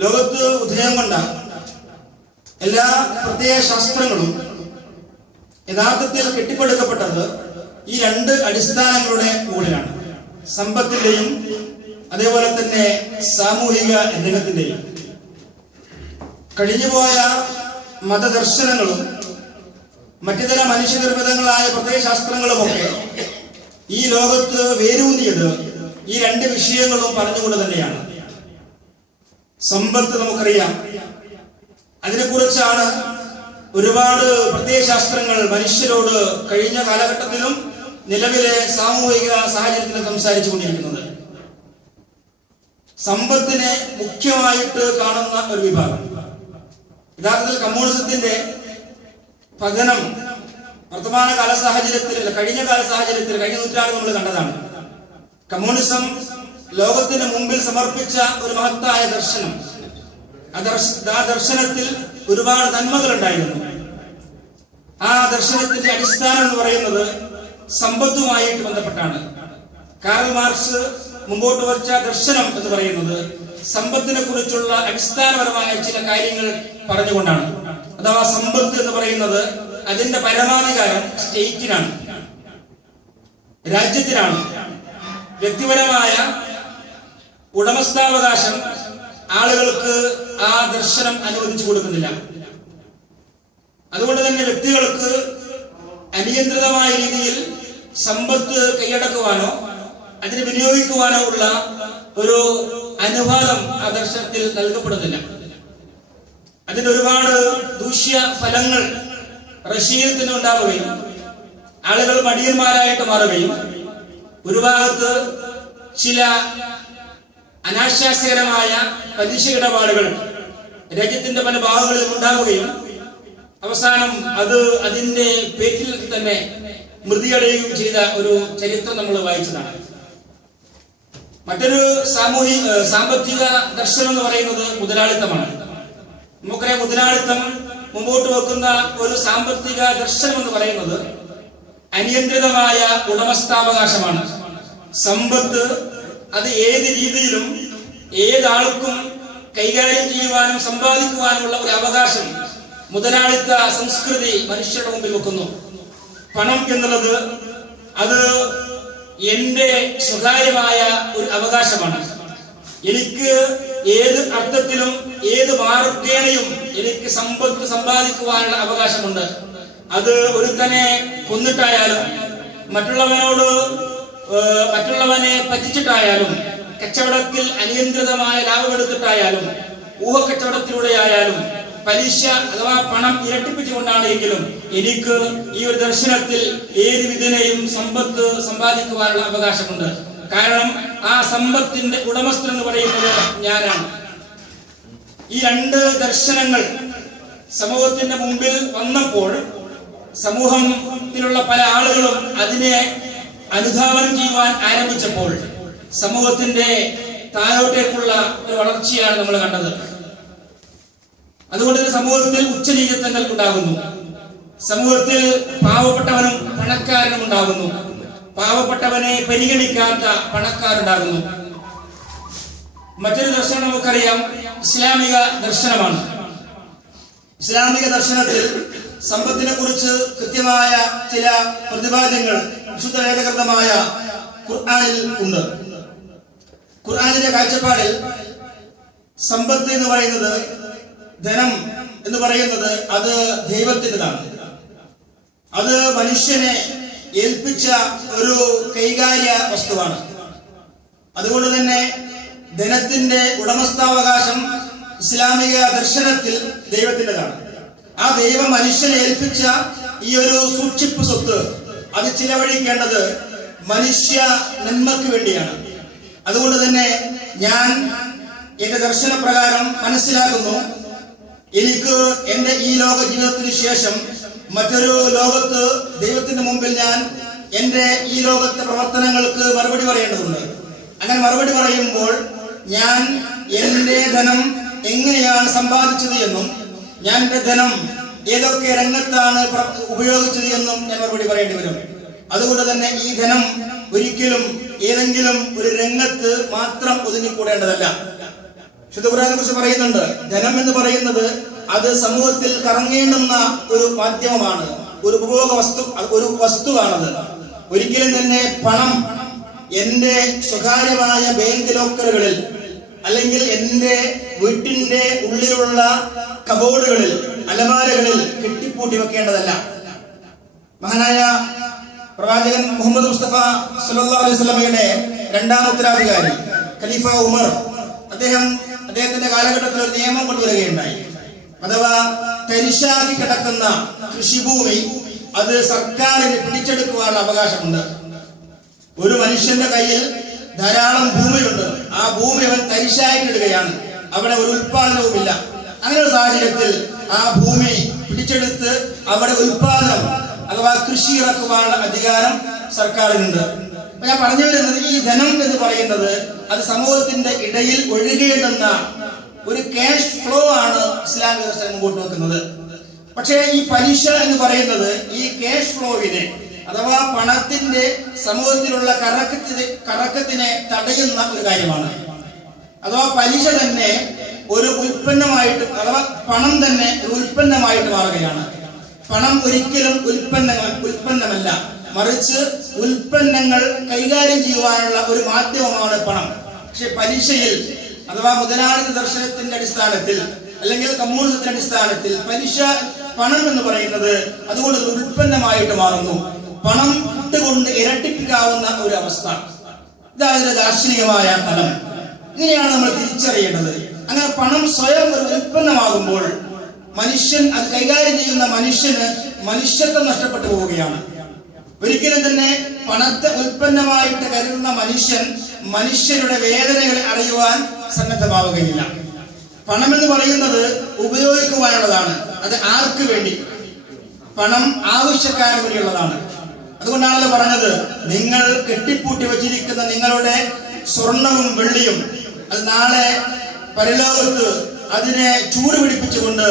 ലോകത്ത് ഉദയം കൊണ്ട എല്ലാ പ്രത്യയ ശാസ്ത്രങ്ങളും യഥാർത്ഥത്തിൽ കെട്ടിപ്പടുക്കപ്പെട്ടത് ഈ രണ്ട് അടിസ്ഥാനങ്ങളുടെ മുകളിലാണ്. സമ്പത്തിന്റെയും അതേപോലെ തന്നെ സാമൂഹിക രംഗത്തിന്റെയും. കഴിഞ്ഞുപോയ മതദർശനങ്ങളും മറ്റു ചില മനുഷ്യനിർമ്മിതങ്ങളായ പ്രത്യയശാസ്ത്രങ്ങളുമൊക്കെ ഈ ലോകത്ത് വേരൂന്നിയത് ഈ രണ്ട് വിഷയങ്ങളും പറഞ്ഞുകൊണ്ട് തന്നെയാണ്. സമ്പത്ത് നമുക്കറിയാം, അതിനെക്കുറിച്ചാണ് ഒരുപാട് പ്രത്യയശാസ്ത്രങ്ങൾ മനുഷ്യരോട് കഴിഞ്ഞ കാലഘട്ടത്തിലും നിലവിലെ സാമൂഹിക സാഹചര്യത്തിലും സംസാരിച്ചു കൊണ്ടിരിക്കുന്നത്. സമ്പത്തിനെ മുഖ്യമായിട്ട് കാണുന്ന ഒരു വിഭാഗം. യഥാർത്ഥത്തിൽ കമ്മ്യൂണിസത്തിന്റെ പതനം വർത്തമാന കാല സാഹചര്യത്തിൽ, കഴിഞ്ഞ കാല സാഹചര്യത്തിൽ, കഴിഞ്ഞ നൂറ്റാണ്ട് നമ്മൾ കണ്ടതാണ്. കമ്മ്യൂണിസം ലോകത്തിന് മുമ്പിൽ സമർപ്പിച്ച ഒരു മഹത്തായ ദർശനം. ആ ദർശനത്തിൽ ഒരുപാട് നന്മകൾ ഉണ്ടായിരുന്നു. ആ ദർശനത്തിന്റെ അടിസ്ഥാനം എന്ന് പറയുന്നത് സമ്പത്തുമായിട്ട് ബന്ധപ്പെട്ടാണ്. കാറൽ മാർക്സ് മുമ്പോട്ട് വച്ച ദർശനം എന്ന് പറയുന്നത് സമ്പത്തിനെ കുറിച്ചുള്ള അടിസ്ഥാനപരമായ ചില കാര്യങ്ങൾ പറഞ്ഞുകൊണ്ടാണ്. അഥവാ സമ്പത്ത് എന്ന് പറയുന്നത് അതിന്റെ പരമാധികാരം സ്റ്റേറ്റിനാണ്, രാജ്യത്തിനാണ്. വ്യക്തിപരമായ ഉടമസ്ഥാവകാശം ആളുകൾക്ക് ആ ദർശനം അനുവദിച്ചു കൊടുക്കുന്നില്ല. അതുകൊണ്ട് തന്നെ വ്യക്തികൾക്ക് അനിയന്ത്രിതമായ രീതിയിൽ സമ്പത്ത് കൈയടക്കുവാനോ അതിനെ വിനിയോഗിക്കുവാനോ ഉള്ള ഒരു അനുവാദം ആ ദർശനത്തിൽ നൽകപ്പെടുന്നില്ല. അതിന് ഒരുപാട് ദൂഷ്യ ഫലങ്ങൾ റഷ്യയിൽ തന്നെ ഉണ്ടാവുകയും ആളുകൾ മടിയന്മാരായിട്ട് മാറുകയും ഒരു ഭാഗത്ത് ചില അനാശാസ്യകരമായ പലിശ ഇടപാടുകൾ രാജ്യത്തിന്റെ പല ഭാഗങ്ങളിലും ഉണ്ടാവുകയും അവസാനം അത് അതിന്റെ പേറ്റിൽ തന്നെ മൃതിയടയുകയും ചെയ്ത ഒരു ചരിത്രം നമ്മൾ വായിച്ചതാണ്. മറ്റൊരു സാമ്പത്തിക ദർശനം എന്ന് പറയുന്നത് മുതലാളിത്തമാണ്. നമുക്കറിയാം, മുതലാളിത്തം മുമ്പോട്ട് വെക്കുന്ന ഒരു സാമ്പത്തിക ദർശനം എന്ന് പറയുന്നത് അനിയന്ത്രിതമായ ഉടമസ്ഥാവകാശമാണ്. സമ്പത്ത് അത് ഏത് രീതിയിലും ഏതാൾക്കും കൈകാര്യം ചെയ്യുവാനും സമ്പാദിക്കുവാനുമുള്ള ഒരു അവകാശം മുതലാളിത്ത സംസ്കൃതി മനുഷ്യരുടെ മുമ്പിൽ വെക്കുന്നു. പണം എന്നുള്ളത് അത് എന്റെ സ്വകാര്യമായ ഒരു അവകാശമാണ്. എനിക്ക് ഏത് അർത്ഥത്തിലും ഏത് മാർഗേണയും എനിക്ക് സമ്പത്ത് സമ്പാദിക്കുവാനുള്ള അവകാശമുണ്ട്. അത് ഒരുത്തനെ കൊന്നിട്ടായാലും മറ്റുള്ളവനെ പറ്റിച്ചിട്ടായാലും കച്ചവടത്തിൽ അനിയന്ത്രിതമായ ലാഭമെടുത്തിട്ടായാലും ഊഹക്കച്ചവടത്തിലൂടെ ആയാലും പലിശ അഥവാ പണം ഇരട്ടിപ്പിച്ചുകൊണ്ടാണ് എങ്കിലും എനിക്ക് ഈ ഒരു ദർശനത്തിൽ ഏത് വിധേനയും സമ്പത്ത് സമ്പാദിക്കുവാനുള്ള അവകാശമുണ്ട്. കാരണം ആ സമ്പത്തിന്റെ ഉടമസ്ഥൻ എന്ന് പറയുന്നത് ഞാനാണ്. ഈ രണ്ട് ദർശനങ്ങൾ സമൂഹത്തിന്റെ മുമ്പിൽ വന്നപ്പോൾ സമൂഹത്തിലുള്ള പല ആളുകളും അതിനെ അനുധാവനം ചെയ്യുവാൻ ആരംഭിച്ചപ്പോൾ സമൂഹത്തിന്റെ താഴോട്ടേക്കുള്ള ഒരു വളർച്ചയാണ് നമ്മൾ കണ്ടത്. അതുകൊണ്ട് തന്നെ സമൂഹത്തിൽ ഉച്ചനീചത്വങ്ങൾ ഉണ്ടാകുന്നു. സമൂഹത്തിൽ പാവപ്പെട്ടവനും പണക്കാരനും ഉണ്ടാകുന്നു. പാവപ്പെട്ടവനെ പരിഗണിക്കാത്ത പണക്കാരുണ്ടാകുന്നു. മറ്റൊരു ദർശനം നമുക്കറിയാം, ഇസ്ലാമിക ദർശനമാണ്. ഇസ്ലാമിക ദർശനത്തിൽ സമ്പത്തിനെ കുറിച്ച് കൃത്യമായ ചില പ്രതിപാദ്യങ്ങൾ വിശുദ്ധ വേദഗ്രന്ഥമായ ഖുർആനിൽ ഉണ്ട്. ഖുർആനിന്റെ കാഴ്ചപ്പാടിൽ സമ്പത്ത് എന്ന് പറയുന്നത്, ധനം എന്ന് പറയുന്നത് അത് ദൈവത്തിൻ്റെതാണ്. അത് മനുഷ്യനെ ഏൽപ്പിച്ച ഒരു കൈകാര്യ വസ്തുവാണ്. അതുകൊണ്ട് തന്നെ ധനത്തിന്റെ ഉടമസ്ഥാവകാശം ഇസ്ലാമിക ദർശനത്തിൽ ദൈവത്തിൻ്റെതാണ്. ആ ദൈവം മനുഷ്യനെ ഏൽപ്പിച്ച ഈ ഒരു സൂക്ഷിപ്പ് സ്വത്ത് അത് ചിലവഴിക്കേണ്ടത് മനുഷ്യ നന്മയ്ക്ക് വേണ്ടിയാണ്. അതുകൊണ്ട് തന്നെ ഞാൻ എന്റെ ദർശനപ്രകാരം മനസ്സിലാക്കുന്നു, എനിക്ക് എന്റെ ഈ ലോക ജീവിതത്തിന് ശേഷം മറ്റൊരു ലോകത്ത് ദൈവത്തിന്റെ മുമ്പിൽ ഞാൻ എന്റെ ഈ ലോകത്തെ പ്രവർത്തനങ്ങൾക്ക് മറുപടി പറയേണ്ടതുണ്ട്. അങ്ങനെ മറുപടി പറയുമ്പോൾ ഞാൻ എന്റെ ധനം എങ്ങനെയാണ് സമ്പാദിച്ചത് എന്നും ഞാൻ എന്റെ ധനം ഏതൊക്കെ രംഗത്താണ് ഉപയോഗിച്ചത് എന്നും ഞാൻ മറുപടി പറയേണ്ടി വരും. അതുകൊണ്ട് തന്നെ ഈ ധനം ഒരിക്കലും ഏതെങ്കിലും ഒരു രംഗത്ത് മാത്രം ഒതുങ്ങിക്കൂടേണ്ടതല്ല. വിശുദ്ധ ഖുർആനെ കുറിച്ച് പറയുന്നുണ്ട്, ധനം എന്ന് പറയുന്നത് അത് സമൂഹത്തിൽ കറങ്ങേണ്ടുന്ന ഒരു മാധ്യമമാണ്, ഒരു ഉപഭോഗ വസ്തുവാണത്. ഒരിക്കലും തന്നെ പണം എന്റെ സ്വകാര്യമായ ബാങ്ക് ലോക്കറുകളിൽ അല്ലെങ്കിൽ എന്റെ വീട്ടിന്റെ ഉള്ളിലുള്ള കബോർഡുകളിൽ, അലമാരകളിൽ കെട്ടിപ്പൂട്ടി വെക്കേണ്ടതല്ല. മഹാനായ പ്രവാചകൻ മുഹമ്മദ് മുസ്തഫ സല്ലല്ലാഹു അലൈഹി വസല്ലമയുടെ രണ്ടാം ഉത്തരാധികാരി ഖലീഫ ഉമർ അദ്ദേഹത്തിന്റെ കാലഘട്ടത്തിൽ ഒരു നിയമം കൊണ്ടുവരികയുണ്ടായി. അഥവാ തരിശാക്കി കിടക്കുന്ന കൃഷിഭൂമി അത് സർക്കാരിന് പിടിച്ചെടുക്കുവാനുള്ള അവകാശമുണ്ട്. ഒരു മനുഷ്യന്റെ കയ്യിൽ ധാരാളം ഭൂമിയുണ്ട്, ആ ഭൂമി അവൻ തരിശായിട്ടിടുകയാണ്, അവിടെ ഒരു ഉൽപാദനവുമില്ല. അങ്ങനെ ഒരു സാഹചര്യത്തിൽ ആ ഭൂമി പിടിച്ചെടുത്ത് അവിടെ ഉൽപാദനം അഥവാ കൃഷി ഇറക്കുവാനുള്ള അധികാരം സർക്കാരിനുണ്ട്. അപ്പൊ ഞാൻ പറഞ്ഞു വരുന്നത്, ഈ ധനം എന്ന് പറയുന്നത് അത് സമൂഹത്തിന്റെ ഇടയിൽ ഒഴുകേണ്ടുന്ന ഒരു ക്യാഷ് ഫ്ലോ ആണ് ഇസ്ലാമിക ദർശനം മുമ്പോട്ട് വെക്കുന്നത്. പക്ഷേ ഈ പലിശ എന്ന് പറയുന്നത് ഈ ക്യാഷ് ഫ്ലോവിനെ അഥവാ പണത്തിന്റെ സമൂഹത്തിലുള്ള കറക്കത്തിനെ തടയുന്ന ഒരു കാര്യമാണ്. അഥവാ പലിശ തന്നെ ഒരു ഉൽപ്പന്നമായിട്ട്, അഥവാ പണം തന്നെ ഒരു ഉൽപ്പന്നമായിട്ട് മാറുകയാണ്. പണം ഒരിക്കലും ഉൽപ്പന്നമല്ല, മറിച്ച് ഉൽപ്പന്നങ്ങൾ കൈകാര്യം ചെയ്യുവാനുള്ള ഒരു മാധ്യമമാണ് പണം. പക്ഷെ പലിശയിൽ അഥവാ മുതലാളിത്ത ദർശനത്തിന്റെ അടിസ്ഥാനത്തിൽ അല്ലെങ്കിൽ കമ്മ്യൂണിസത്തിന്റെ അടിസ്ഥാനത്തിൽ പണം എന്ന് പറയുന്നത് അതുകൊണ്ട് ഉൽപ്പന്നമായിട്ട് മാറുന്നു. പണം ഇട്ടുകൊണ്ട് ഇരട്ടിപ്പിക്കാവുന്ന ഒരു അവസ്ഥ, ഇതാണ് ഇതിന്റെ ദാർശനികമായ തലം. ഇങ്ങനെയാണ് നമ്മൾ തിരിച്ചറിയേണ്ടത്. അങ്ങനെ പണം സ്വയം ഒരു ഉൽപ്പന്നമാകുമ്പോൾ മനുഷ്യൻ അത് കൈകാര്യം ചെയ്യുന്ന മനുഷ്യന് മനുഷ്യത്വം നഷ്ടപ്പെട്ടു പോവുകയാണ്. ഒരിക്കലും തന്നെ പണത്തെ ഉൽപ്പന്നമായിട്ട് കരുതുന്ന മനുഷ്യരുടെ വേദനകളെ അറിയുവാൻ സന്നദ്ധമാവുകയില്ല. പണം എന്ന് പറയുന്നത് ഉപയോഗിക്കുവാനുള്ളതാണ്. അത് ആർക്ക് വേണ്ടി? പണം ആവശ്യക്കാരന് വേണ്ടിയുള്ളതാണ്. അതുകൊണ്ടാണല്ലോ പറഞ്ഞത്, നിങ്ങൾ കെട്ടിപ്പൂട്ടി വച്ചിരിക്കുന്ന നിങ്ങളുടെ സ്വർണവും വെള്ളിയും അത് നാളെ പരലോകത്ത് അതിനെ ചൂട് പിടിപ്പിച്ചുകൊണ്ട്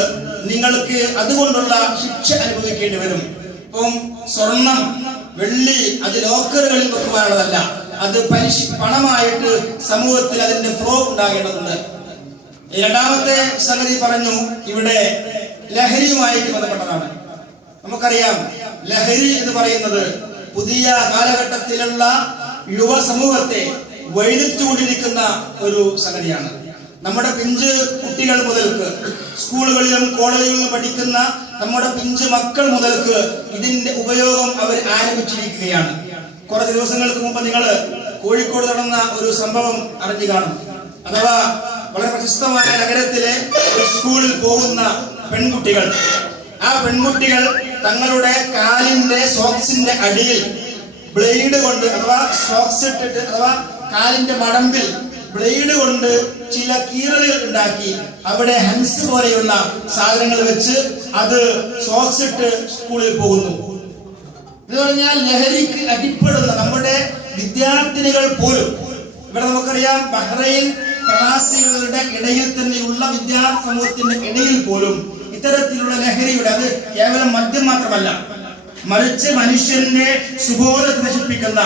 നിങ്ങൾക്ക് അതുകൊണ്ടുള്ള ശിക്ഷ അനുഭവിക്കേണ്ടി വരും. ഇപ്പം സ്വർണം വെള്ളി അത് ലോക്കറുകളിൽ വെക്കുവാനുള്ളതല്ല, അത് പണമായിട്ട് സമൂഹത്തിൽ അതിന്റെ ഫ്ലോ ഉണ്ടാകേണ്ടതുണ്ട്. രണ്ടാമത്തെ സംഗതി പറഞ്ഞു, ഇവിടെ ലഹരിയുമായിട്ട് ബന്ധപ്പെട്ടതാണ്. നമുക്കറിയാം, ലഹരി എന്ന് പറയുന്നത് പുതിയ കാലഘട്ടത്തിലുള്ള യുവ സമൂഹത്തെ വഴിതെറ്റിച്ചുകൊണ്ടിരിക്കുന്ന ഒരു സംഗതിയാണ്. നമ്മുടെ പിഞ്ച് കുട്ടികൾ മുതൽക്ക് സ്കൂളുകളിലും കോളേജുകളിലും പഠിക്കുന്ന നമ്മുടെ പിഞ്ച് മക്കൾ മുതൽക്ക് ഇതിന്റെ ഉപയോഗം അവർ ആരംഭിച്ചിരിക്കുകയാണ്. കുറച്ച് ദിവസങ്ങൾക്ക് മുമ്പ് നിങ്ങൾ കോഴിക്കോട് നടന്ന ഒരു സംഭവം അറിഞ്ഞു കാണും. അഥവാ വളരെ പ്രശസ്തമായ നഗരത്തിലെ ഒരു സ്കൂളിൽ പോകുന്ന പെൺകുട്ടികൾ, ആ പെൺകുട്ടികൾ തങ്ങളുടെ കാലിന്റെ സോക്സിന്റെ അടിയിൽ ബ്ലേഡ് കൊണ്ട് അഥവാ സോക്സ് ഇട്ടിട്ട് അഥവാ കാലിന്റെ മടമ്പിൽ ബ്ലേഡ് കൊണ്ട് ചില കീറലുകൾ ഉണ്ടാക്കി അവിടെ ഹൻസ് പോലെയുള്ള സാധനങ്ങൾ വെച്ച് അത് സോക്സ് ഇട്ട് സ്കൂളിൽ പോകുന്നു. എന്ന് പറഞ്ഞാൽ ലഹരിക്ക് അടിപ്പെടുന്ന നമ്മുടെ വിദ്യാർത്ഥിനികൾ പോലും, ഇവിടെ നമുക്കറിയാം ബഹ്റൈൻ പ്രവാസികളുടെ ഇടയിൽ തന്നെയുള്ള വിദ്യാർത്ഥി സമൂഹത്തിന്റെ ഇടയിൽ പോലും ഇത്തരത്തിലുള്ള ലഹരിയുടെ, അത് കേവലം മദ്യം മാത്രമല്ല, മറിച്ച് മനുഷ്യന്റെ സുബോധത്തെ നശിപ്പിക്കുന്ന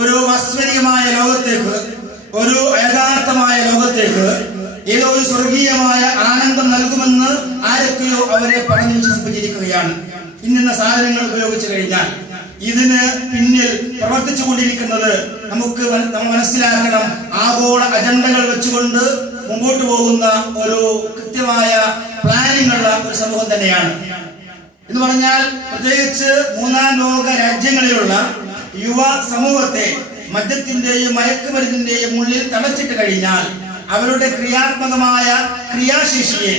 ഒരു വസ്വരീയമായ ലോകത്തേക്ക്, ഒരു യഥാർത്ഥമായ ലോകത്തേക്ക്, ഏതോ ഒരു സ്വർഗീയമായ ആനന്ദം നൽകുമെന്ന് ആരൊക്കെയോ അവരെ പറഞ്ഞു വിശ്വസിപ്പിച്ചിരിക്കുകയാണ്. ഇന്ന സാധനങ്ങൾ ഉപയോഗിച്ചു കഴിഞ്ഞാൽ ഇതിന് പിന്നിൽ പ്രവർത്തിച്ചു കൊണ്ടിരിക്കുന്നത് നമ്മൾ മനസ്സിലാക്കണം, ആഗോള അജണ്ടകൾ വെച്ചുകൊണ്ട് മുമ്പോട്ട് പോകുന്ന ഒരു കൃത്യമായ പ്ലാനിംഗ് ഉള്ള ഒരു സമൂഹം തന്നെയാണ്. എന്ന് പറഞ്ഞാൽ പ്രത്യേകിച്ച് മൂന്നാം ലോക രാജ്യങ്ങളിലുള്ള യുവ സമൂഹത്തെ മദ്യത്തിന്റെയും മയക്കുമരുന്നിന്റെയും ഉള്ളിൽ തടച്ചിട്ട് കഴിഞ്ഞാൽ അവരുടെ ക്രിയാത്മകമായ ക്രിയാശേഷിയെ,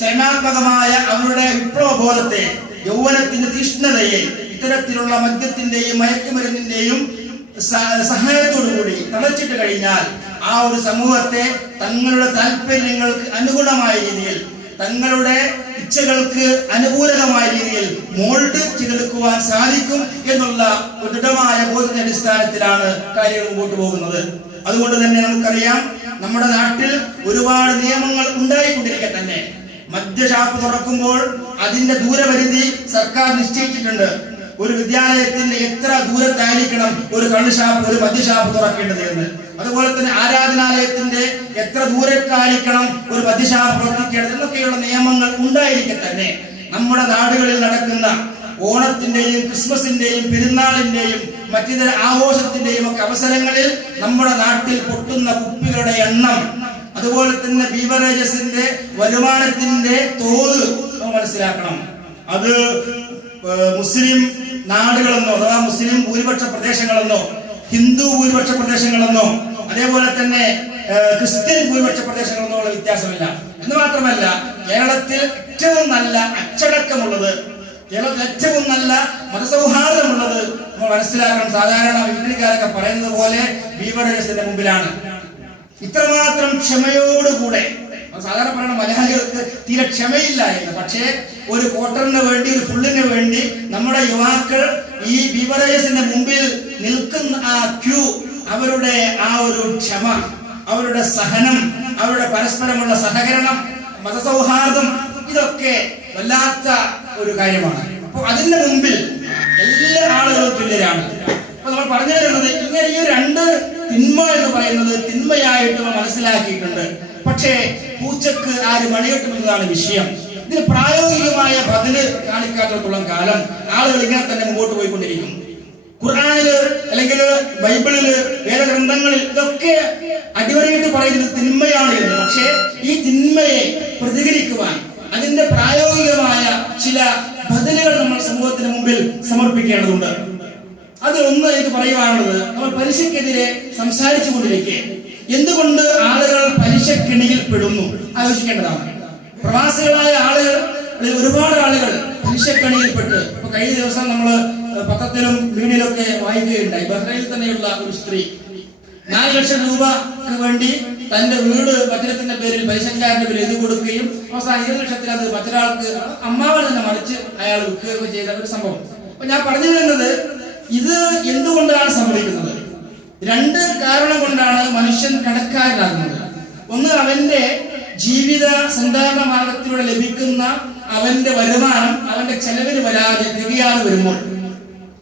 ചലനാത്മകമായ അവരുടെ വിപ്ലവബോധത്തെ, യൗവനത്തിന്റെ തീഷ്ണതയെ ഇത്തരത്തിലുള്ള മദ്യത്തിന്റെയും മയക്കുമരുന്നിന്റെയും സഹായത്തോടുകൂടി തടച്ചിട്ട് കഴിഞ്ഞാൽ ആ ഒരു സമൂഹത്തെ തങ്ങളുടെ താല്പര്യങ്ങൾക്ക് അനുഗുണമായ രീതിയിൽ, തങ്ങളുടെ ഇച്ഛകൾക്ക് അനുകൂലമായ രീതിയിൽ മോൾഡ് ചെയ്തെടുക്കുവാൻ സാധിക്കും എന്നുള്ള ഒരു ദൃഢമായ ബോധത്തിന്റെ അടിസ്ഥാനത്തിലാണ് കാര്യങ്ങൾ മുമ്പോട്ട് പോകുന്നത്. അതുകൊണ്ട് തന്നെ നമുക്കറിയാം, നമ്മുടെ നാട്ടിൽ ഒരുപാട് നിയമങ്ങൾ ഉണ്ടായിക്കൊണ്ടിരിക്കെ തന്നെ മദ്യഷാപ്പ് തുറക്കുമ്പോൾ അതിന്റെ ദൂരപരിധി സർക്കാർ നിശ്ചയിച്ചിട്ടുണ്ട്. ഒരു വിദ്യാലയത്തിന്റെ എത്ര ദൂരത്തായിരിക്കണം ഒരു കള്ളുഷാപ്പ്, ഒരു മദ്യഷാപ്പ് തുറക്കേണ്ടത് എന്ന്. അതുപോലെ തന്നെ ആരാധനാലയത്തിന്റെ എത്ര ദൂരത്തായിരിക്കണം ഒരു മദ്യശാല പ്രവർത്തിക്കേണ്ടത് എന്നൊക്കെയുള്ള നിയമങ്ങൾ ഉണ്ടായിരിക്കെ തന്നെ നമ്മുടെ നാടുകളിൽ നടക്കുന്ന ഓണത്തിന്റെയും ക്രിസ്മസിന്റെയും പെരുന്നാളിന്റെയും മറ്റിതര ആഘോഷത്തിന്റെയും ഒക്കെ അവസരങ്ങളിൽ നമ്മുടെ നാട്ടിൽ പൊട്ടുന്ന കുപ്പികളുടെ എണ്ണം, അതുപോലെ തന്നെ ബീവറേജസിന്റെ വരുമാനത്തിന്റെ തോത് മനസ്സിലാക്കണം. അത് മുസ്ലിം നാടുകളെന്നോ അഥവാ മുസ്ലിം ഭൂരിപക്ഷ പ്രദേശങ്ങളെന്നോ ഹിന്ദു ഭൂരിപക്ഷ പ്രദേശങ്ങളെന്നോ അതേപോലെ തന്നെ ക്രിസ്ത്യൻ ഭൂരിപക്ഷ പ്രദേശങ്ങളെന്നോ ഉള്ള വ്യത്യാസമില്ല. എന്ന് മാത്രമല്ല, കേരളത്തിൽ ഏറ്റവും നല്ല അച്ചടക്കമുള്ളത്, കേരളത്തിൽ ഏറ്റവും നല്ല മതസൗഹാർദ്ദമുള്ളത് നമ്മൾ മനസ്സിലാക്കണം. സാധാരണ വിപണിക്കാരൊക്കെ പറയുന്നത് പോലെ ബീവറേജസിന്റെ മുമ്പിലാണ്. ഇത്രമാത്രം ക്ഷമയോടുകൂടെ, സാധാരണ പറയുന്ന മലയാളികൾക്ക് തീരെ ക്ഷമയില്ല എന്ന്, പക്ഷേ ഒരു ക്വാർട്ടറിന് വേണ്ടി ഒരു ഫുള്ളിന് വേണ്ടി നമ്മുടെ യുവാക്കൾ ഈ ബീവറേജസിന്റെ മുമ്പിൽ നിൽക്കുന്ന ആ ക്യൂ, അവരുടെ ആ ഒരു ക്ഷമ, അവരുടെ സഹനം, അവരുടെ പരസ്പരമുള്ള സഹകരണം, മതസൗഹാർദ്ദം, ഇതൊക്കെ വല്ലാത്ത ഒരു കാര്യമാണ്. അപ്പൊ അതിന്റെ മുമ്പിൽ എല്ലാ ആളുകളും തുല്യരാണ്. അപ്പൊ നമ്മൾ പറഞ്ഞു തരുന്നത് ഇങ്ങനെ ഈ രണ്ട് തിന്മ എന്ന് പറയുന്നത് തിന്മയായിട്ട് മനസ്സിലാക്കിയിട്ടുണ്ട്. പക്ഷേ പൂച്ചക്ക് ആര് മണികെട്ടുന്നതാണ് വിഷയം. ഇതിന് പ്രായോഗികമായ ബദല് കാണിക്കാത്തിടത്തോളം കാലം ആളുകൾ ഇങ്ങനെ തന്നെ മുമ്പോട്ട് പോയിക്കൊണ്ടിരിക്കും. ഖുർആനില് അല്ലെങ്കിൽ ബൈബിളില് വേദഗ്രന്ഥങ്ങളിൽ ഇതൊക്കെ അടിവരയിട്ട് പറയുന്നത് തിന്മയാണ് എന്ന്. പക്ഷേ ഈ തിന്മയെ പ്രതികരിക്കുവാൻ അതിന്റെ പ്രായോഗികമായ ചില ബദലുകൾ നമ്മൾ സമൂഹത്തിന് മുമ്പിൽ സമർപ്പിക്കേണ്ടതുണ്ട്. അതിലൊന്ന് എനിക്ക് പറയുവാനുള്ളത്, നമ്മൾ പലിശക്കെതിരെ സംസാരിച്ചു കൊണ്ടിരിക്കെ എന്തുകൊണ്ട് ആളുകൾ പലിശക്കെണിയിൽ പെടുന്നു ആലോചിക്കേണ്ടതാണ്. പ്രവാസികളായ ആളുകൾ, ഒരുപാട് ആളുകൾ പലിശക്കെണിയിൽപ്പെട്ട്, ഇപ്പൊ കഴിഞ്ഞ ദിവസം നമ്മൾ പത്രത്തിലും മീഡിയയിലൊക്കെ വായിക്കുകയുണ്ടായി. ബഹ്റൈനിൽ തന്നെയുള്ള ഒരു സ്ത്രീ 4 ലക്ഷം രൂപക്ക് വേണ്ടി തന്റെ വീട് പത്രത്തിന്റെ പേരിൽ പലിശക്കാരന്റെ പേരിൽ എഴുതി കൊടുക്കുകയും അവസാനം 20 ലക്ഷത്തിൽ അത് മറ്റൊരാൾക്ക് അമ്മാവൻ തന്നെ മറിച്ച് അയാൾ വിൽക്കുകയൊക്കെ ചെയ്ത ഒരു സംഭവം. അപ്പൊ ഞാൻ പറഞ്ഞു വരുന്നത്, ഇത് എന്തുകൊണ്ടാണ് സംഭവിക്കുന്നത്? 2 കാരണം കൊണ്ടാണ് മനുഷ്യൻ കടക്കാരനാകുന്നത്. ഒന്ന്, അവന്റെ ജീവിത സന്ധാരണ മാർഗത്തിലൂടെ ലഭിക്കുന്ന അവന്റെ വരുമാനം അവന്റെ ചെലവിന് വരാതെ തികയാതെ വരുമ്പോൾ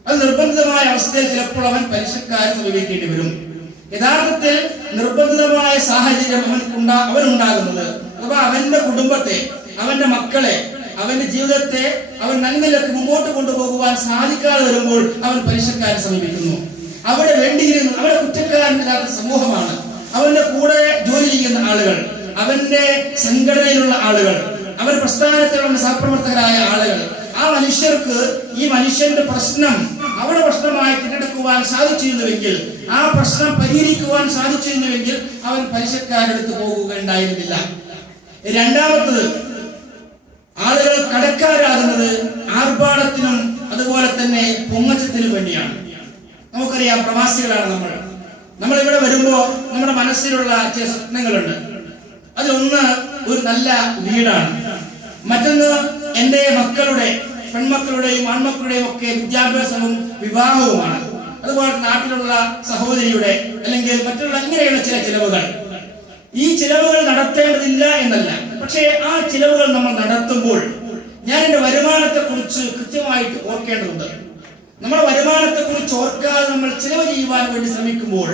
അത് നിർബന്ധിതമായ അവസ്ഥയിൽ ചിലപ്പോൾ അവൻ പലിശക്കാരെ സമീപിക്കേണ്ടി വരും. യഥാർത്ഥത്തിൽ നിർബന്ധിതമായ സാഹചര്യം അവനുണ്ടാകുന്നത് അഥവാ അവന്റെ കുടുംബത്തെ, അവന്റെ മക്കളെ, അവന്റെ ജീവിതത്തെ അവൻ നന്മയിലേക്ക് മുമ്പോട്ട് കൊണ്ടുപോകുവാൻ സാധിക്കാതെ വരുമ്പോൾ അവൻ പലിശക്കാരെ സമീപിക്കുന്നു. അവിടെ വേണ്ടിയിരുന്ന, അവിടെ കുറ്റക്കാരനില്ലാത്ത സമൂഹമാണ്, അവന്റെ കൂടെ ജോലി ചെയ്യുന്ന ആളുകൾ, അവന്റെ സംഘടനയിലുള്ള ആളുകൾ, അവന്റെ പ്രസ്ഥാനത്തിലുള്ള സഹപ്രവർത്തകരായ ആളുകൾ. ആ മനുഷ്യർക്ക് ഈ മനുഷ്യന്റെ പ്രശ്നം അവിടെ പ്രശ്നമായി തിരഞ്ഞെടുക്കുവാൻ സാധിച്ചിരുന്നുവെങ്കിൽ, ആ പ്രശ്നം പരിഹരിക്കുവാൻ സാധിച്ചിരുന്നുവെങ്കിൽ അവൻ പലിശക്കാരെടുത്ത് പോകുകയുണ്ടായിരുന്നില്ല. രണ്ടാമത്തത്, ആളുകൾ കടക്കാരാകുന്നത് ആർഭാടത്തിനും അതുപോലെ തന്നെ പൊങ്ങച്ചത്തിനും വേണ്ടിയാണ്. നമുക്കറിയാം, പ്രവാസികളാണ് നമ്മൾ ഇവിടെ വരുമ്പോ നമ്മുടെ മനസ്സിലുള്ള ചില സ്വപ്നങ്ങളുണ്ട്. അതിലൊന്ന് ഒരു നല്ല വീടാണ്, മറ്റൊന്ന് എൻ്റെ മക്കളുടെ, പെൺമക്കളുടെയും ആൺമക്കളുടെയും ഒക്കെ വിദ്യാഭ്യാസവും വിവാഹവുമാണ്. അതുപോലെ നാട്ടിലുള്ള സഹോദരിയുടെ അല്ലെങ്കിൽ മറ്റുള്ള ഇങ്ങനെയുള്ള ചില ചിലവുകൾ. ഈ ചിലവുകൾ നടത്തേണ്ടതില്ല എന്നല്ല, പക്ഷേ ആ ചിലവുകൾ നമ്മൾ നടത്തുമ്പോൾ ഞാൻ എൻ്റെ വരുമാനത്തെ കുറിച്ച് കൃത്യമായിട്ട് ഓർക്കേണ്ടതുണ്ട്. നമ്മുടെ വരുമാനത്തെ കുറിച്ച് ഓർക്കാതെ നമ്മൾ ചിലവ് ചെയ്യുവാൻ വേണ്ടി ശ്രമിക്കുമ്പോൾ,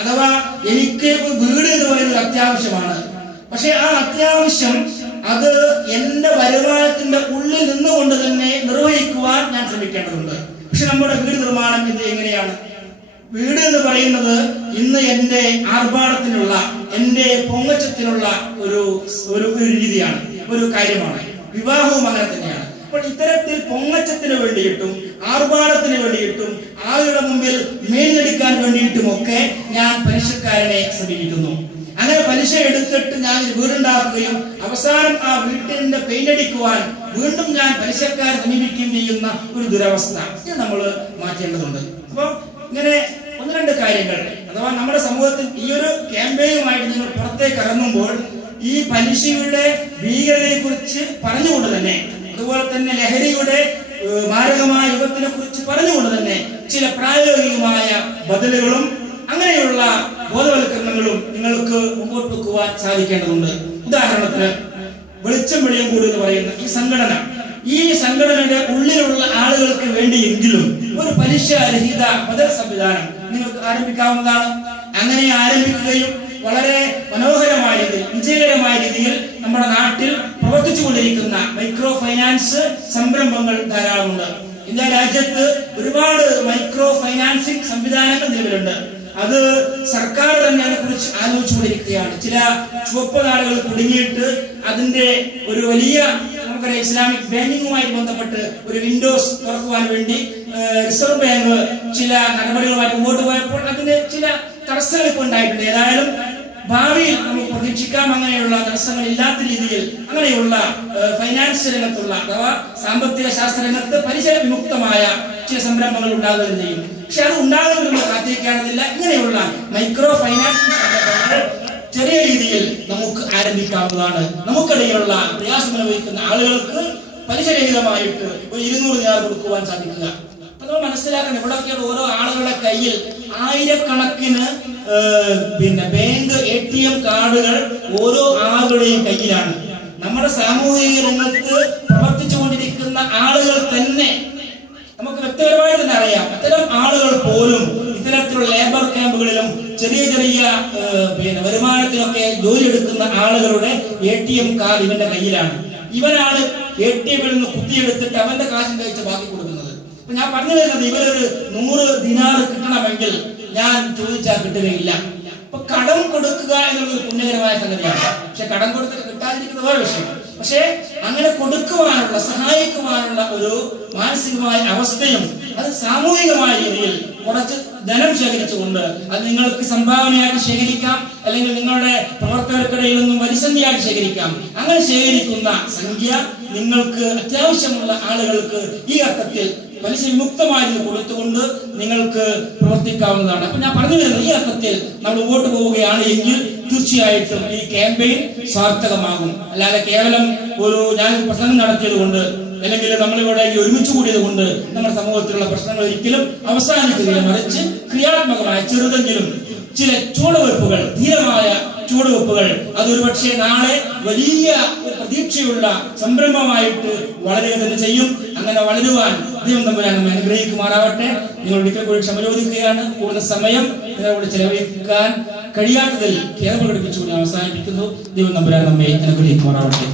അഥവാ എനിക്ക് വീട് എന്ന് പറയുന്നത് അത്യാവശ്യമാണ്, പക്ഷെ ആ അത്യാവശ്യം അത് എന്റെ വരുമാനത്തിന്റെ ഉള്ളിൽ നിന്നുകൊണ്ട് തന്നെ നിർവഹിക്കുവാൻ ഞാൻ ശ്രമിക്കേണ്ടതുണ്ട്. പക്ഷെ നമ്മുടെ വീട് നിർമ്മാണം ഇത് എങ്ങനെയാണ്? വീട് എന്ന് പറയുന്നത് ഇന്ന് എന്റെ ആർഭാടത്തിനുള്ള, എന്റെ പൊങ്ങച്ചത്തിനുള്ള ഒരു രീതിയാണ്, ഒരു കാര്യമാണ്. വിവാഹവും അങ്ങനെ തന്നെയാണ്. അപ്പോൾ ഇത്തരത്തിൽ പൊങ്ങച്ചത്തിന് വേണ്ടിയിട്ടും ആർഭാടത്തിന് വേണ്ടിയിട്ടും ആളുകളുടെ മുമ്പിൽ മേലെടുക്കാൻ വേണ്ടിയിട്ടും ഒക്കെ ഞാൻ പലിശക്കാരനെ സമീപിക്കുന്നു. അങ്ങനെ പലിശ എടുത്തിട്ട് ഞാൻ വീടുണ്ടാക്കുകയും അവസാനം ആ വീട്ടിന്റെ പെയിന്റ് അടിക്കുവാൻ വീണ്ടും ഞാൻ പലിശക്കാരെ സമീപിക്കുകയും ചെയ്യുന്ന ഒരു ദുരവസ്ഥ ഇത് നമ്മൾ മാറ്റേണ്ടതുണ്ട്. അപ്പോൾ ഇങ്ങനെ 1-2 കാര്യങ്ങൾ, അഥവാ നമ്മുടെ സമൂഹത്തിൽ ഈ ഒരു ക്യാമ്പയിനുമായിട്ട് നിങ്ങൾ പുറത്തേക്ക് ഇറങ്ങുമ്പോൾ ഈ പലിശയുടെ ഭീകരതയെ കുറിച്ച് പറഞ്ഞുകൊണ്ട് തന്നെ, അതുപോലെ തന്നെ ലഹരിയുടെ മാരകമായ യുഗത്തിനെ കുറിച്ച് പറഞ്ഞുകൊണ്ട് തന്നെ ചില പ്രായോഗികമായ ബദലുകളും അങ്ങനെയുള്ള ബോധവൽക്കരണങ്ങളും നിങ്ങൾക്ക് മുമ്പോട്ട് വെക്കുവാൻ സാധിക്കേണ്ടതുണ്ട്. ഉദാഹരണത്തിന് വെളിച്ചം വെളിയം കൂടി എന്ന് പറയുന്ന ഈ സംഘടനയുടെ ഉള്ളിലുള്ള ആളുകൾക്ക് വേണ്ടിയെങ്കിലും ഒരു പലിശ രഹിത ബദൽ സംവിധാനം നിങ്ങൾക്ക് ആരംഭിക്കാവുന്നതാണ്. അങ്ങനെ ആരംഭിക്കുകയും വളരെ മനോഹരമായ രീതിയിൽ വിജയകരമായ രീതിയിൽ നമ്മുടെ നാട്ടിൽ പ്രവർത്തിച്ചുകൊണ്ടിരിക്കുന്ന മൈക്രോ ഫൈനാൻസ് സംരംഭങ്ങൾ ധാരാളമുണ്ട്. ഇന്ത്യ രാജ്യത്ത് ഒരുപാട് മൈക്രോ ഫൈനാൻസിംഗ് സംവിധാനങ്ങൾ നിലവിലുണ്ട്. അത് സർക്കാർ തന്നെ അതിനെക്കുറിച്ച് ആലോചിച്ചുകൊണ്ടിരിക്കുകയാണ്. ചില ചുവപ്പ് നാടുകൾ കുടുങ്ങിയിട്ട് അതിന്റെ ഒരു വലിയ നമുക്കറിയാം ഇസ്ലാമിക് ബാങ്കിങ്ങുമായി ബന്ധപ്പെട്ട് ഒരു വിൻഡോസ് തുറക്കുവാൻ വേണ്ടി റിസർവ് ബാങ്ക് ചില നടപടികളുമായി മുമ്പോട്ട് പോയപ്പോൾ അതിന് ചില തടസ്സങ്ങൾ ഇപ്പോൾ ഉണ്ടായിട്ടുണ്ട്. ഏതായാലും ഭാവിയിൽ നമുക്ക് പ്രതീക്ഷിക്കാം അങ്ങനെയുള്ള തടസ്സങ്ങൾ ഇല്ലാത്ത രീതിയിൽ അങ്ങനെയുള്ള ഫൈനാൻസ് രംഗത്തുള്ള അഥവാ സാമ്പത്തിക ശാസ്ത്ര രംഗത്ത് പരിചയ വിമുക്തമായ ചില സംരംഭങ്ങൾ ഉണ്ടാകുകയും ചെയ്യും. പക്ഷെ അത് ഉണ്ടാകുമെന്ന് കാത്തിരിക്കാനില്ല. ഇങ്ങനെയുള്ള മൈക്രോ ഫൈനാൻസിംഗ് സംരംഭങ്ങൾ ചെറിയ രീതിയിൽ നമുക്ക് ആരംഭിക്കാവുന്നതാണ്. നമുക്കിടയിലുള്ള പ്രയാസം അനുഭവിക്കുന്ന ആളുകൾക്ക് പലിശരഹിതമായിട്ട് ഒരു 200 ദിനാർ കൊടുക്കുവാൻ സാധിക്കുക. അപ്പൊ നമ്മൾ മനസ്സിലാക്കണം, ഇവിടെയൊക്കെയുള്ള ഓരോ ആളുകളുടെ കയ്യിൽ ആയിരക്കണക്കിന് ബാങ്ക് ATM കാർഡുകൾ ഓരോ ആളുകളുടെയും കയ്യിലാണ്. നമ്മുടെ സാമൂഹിക രംഗത്ത് പ്രവർത്തിച്ചു കൊണ്ടിരിക്കുന്ന ആളുകൾ തന്നെ നമുക്ക് വ്യക്തിപരമായി തന്നെ അറിയാം. അത്തരം ആളുകൾ പോലും ഇത്തരത്തിലുള്ള ലേബർ ക്യാമ്പുകളിലും ചെറിയ ചെറിയ വരുമാനത്തിനൊക്കെ ജോലി എടുക്കുന്ന ആളുകളുടെ ATM കാർഡ് ഇവന്റെ കയ്യിലാണ്. ഇവനാണ് ATM-ൽ നിന്ന് കുത്തിയെടുത്തിട്ട് അവന്റെ കാശും കഴിച്ച് ബാക്കി കൊടുക്കുന്നത്. അപ്പൊ ഞാൻ പറഞ്ഞു വരുന്നത്, ഇവരൊരു 100 ദിനാർ കിട്ടണമെങ്കിൽ ഞാൻ ചോദിച്ചാൽ കിട്ടുകയില്ല. അപ്പൊ കടം കൊടുക്കുക എന്നുള്ളത് പുണ്യകരമായ സംഗതിയാണ്. പക്ഷെ കടം കൊടുത്തിട്ട് കിട്ടാതിരിക്കുന്ന വേറെ വിഷയം. പക്ഷെ അങ്ങനെ കൊടുക്കുവാനുള്ള സഹായിക്കുവാനുള്ള ഒരു മാനസികമായ അവസ്ഥയും അത് സാമൂഹികമായ രീതിയിൽ കുറച്ച് ധനം ശേഖരിച്ചുകൊണ്ട് അത് നിങ്ങൾക്ക് സംഭാവനയായിട്ട് ശേഖരിക്കാം, അല്ലെങ്കിൽ നിങ്ങളുടെ പ്രവർത്തകർക്കിടയിൽ നിന്നും വരിസംഖ്യയായിട്ട് ശേഖരിക്കാം. അങ്ങനെ ശേഖരിക്കുന്ന സംഖ്യ നിങ്ങൾക്ക് അത്യാവശ്യമുള്ള ആളുകൾക്ക് ഈ അർത്ഥത്തിൽ പലിശ വിമുക്തമായി കൊടുത്തുകൊണ്ട് നിങ്ങൾക്ക് പ്രവർത്തിക്കാവുന്നതാണ്. അപ്പൊ ഞാൻ പറഞ്ഞു വരുന്നത്, ഈ അർത്ഥത്തിൽ നമ്മൾ മുമ്പോട്ട് പോവുകയാണ് എങ്കിൽ തീർച്ചയായിട്ടും ഈ ക്യാമ്പയിൻ സാർത്ഥകമാകും. അല്ലാതെ കേവലം ഞാൻ പ്രസംഗം നടത്തിയത് കൊണ്ട് അല്ലെങ്കിൽ നമ്മളിവിടെ ഒരുമിച്ച് കൂടിയത് കൊണ്ട് നമ്മുടെ സമൂഹത്തിലുള്ള പ്രശ്നങ്ങൾ ഒരിക്കലും അവസാനിക്കുകയില്ല. മറിച്ച് ക്രിയാത്മകമായ ചെറുതെങ്കിലും ചില ചുവടുവെപ്പുകൾ, ധീരമായ ചുവടുവെപ്പുകൾ, അതൊരു പക്ഷേ നാളെ വലിയ പ്രതീക്ഷയുള്ള സംരംഭമായിട്ട് വളരുക തന്നെ ചെയ്യും. അങ്ങനെ വളരുവാൻ ദൈവം തമ്പുരാൻ നമ്മെ അനുഗ്രഹിക്കുമാറാവട്ടെ. നിങ്ങൾ ഒരിക്കൽ കൂടി ക്ഷമ ചോദിക്കുകയാണ്. കൂടുതൽ സമയം നിങ്ങളോട് ചെലവഴിക്കാൻ കഴിയാത്തതിൽ ഖേദം പ്രകടിപ്പിച്ചുകൊണ്ട് അവസാനിപ്പിക്കുന്നു. ദൈവം തമ്പുരാൻ നമ്മെ അനുഗ്രഹിക്കുമാറാവട്ടെ.